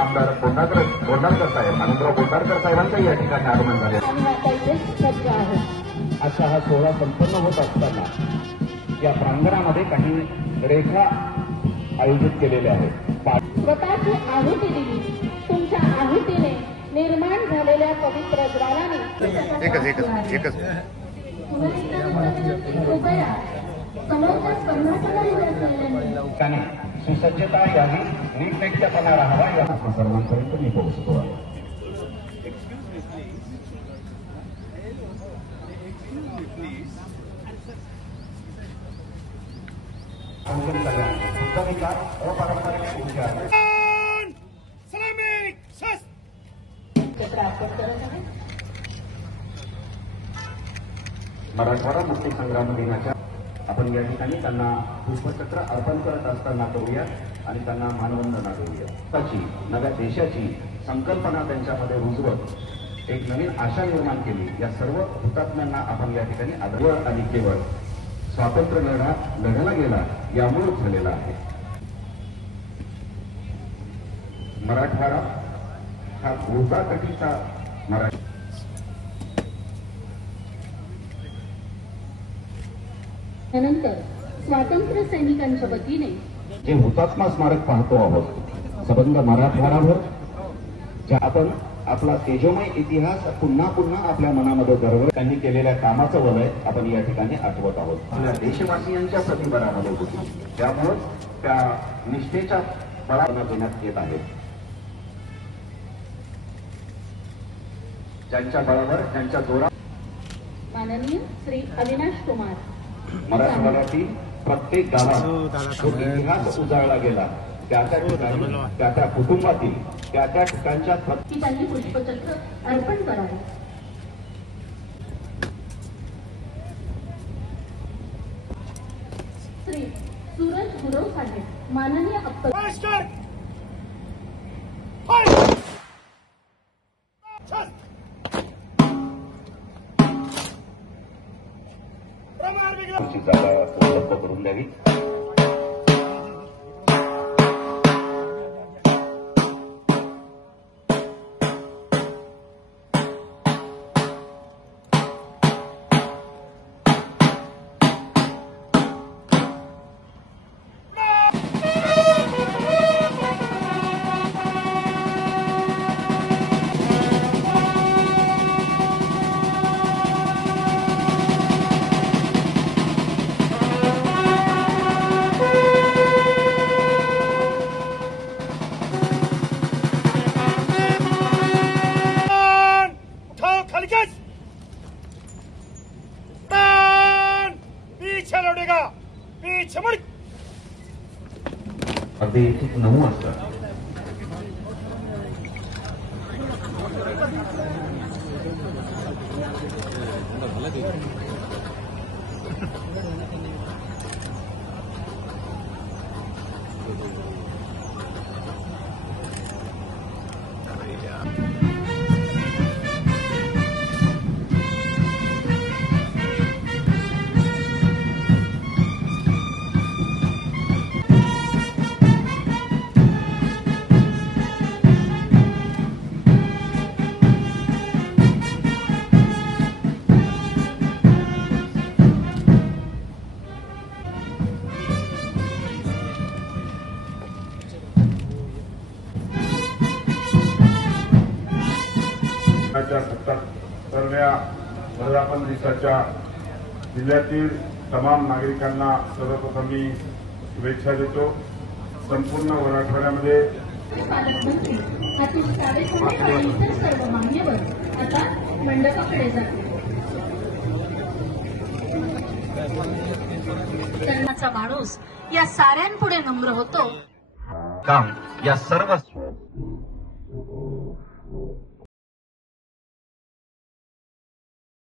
आमदार बोंडारकर साहेब आनंदराव बोंडारकर साहेबांचं या ठिकाणी आगमन झाले असा हा सोहळा संपन्न होत असताना या प्रांगणामध्ये काही रेखा आयोजित केलेल्या आहेत. स्वतःची आहुती दिली. तुमच्या आहुतीने निर्माण झालेल्या पवित्र द्वाराने एकच सुसज्जता यावी नीटनेटकेपणा राहावा या सर्वांपर्यंत मी पोहोचतो आहे. अपारंपरिक मराठवाडा मुक्ती संग्राम दिनाच्या आपण या ठिकाणी त्यांना पुष्पचक्र अर्पण करत असताना करूया आणि त्यांना मानवंदना देऊया. त्याची नव्या देशाची संकल्पना त्यांच्यामध्ये रुजवत एक नवीन आशा निर्माण केली. या सर्व हुतात्म्यांना आपण या ठिकाणी आदर आणि केवळ स्वातंत्र्य लढला गेला यामुळे झालेला आहे. मराठवाडा हा गोदाकाठीचा मराठी त्यानंतर स्वातंत्र्य सैनिकांच्या वतीने जे हुतात्मा स्मारक पाहतो आहोत सबंध मराठवाडाभर ज्या आपण आपला तेजोमय इतिहास पुन्हा पुन्हा आपल्या मनामध्ये दरवळ त्यांनी केलेल्या कामाचं वलय आपण या ठिकाणी आठवत आहोत. आपल्या देशवासियांच्या प्रतिबरामध्ये होती त्यामुळे त्या निष्ठेच्या बळावर देण्यात येत आहेत. ज्यांच्या बळावर ज्यांच्या जोरावर माननीय श्री अविनाश कुमार मराठवाड्यातील प्रत्येक गावात जो इतिहास उजाळला गेला त्या ठिकाणी त्या कुटुंबातील त्या ठिकाणच्या त्यांनी पुष्पचक्र अर्पण करावे. श्री सूरज गुरव साहेब माननीय जागा उपलब्ध करून द्यावी. अगदी 9 वाजता वर्धापन दिवसाच्या जिल्ह्यातील तमाम नागरिकांना सर्वप्रथम मी शुभेच्छा देतो. संपूर्ण मराठवाड्यामध्ये सर्व मान्यवर आता मंडपाकडे जातील. त्यांचा माणूस या साऱ्यांपुढे नम्र होतो. काम या सर्व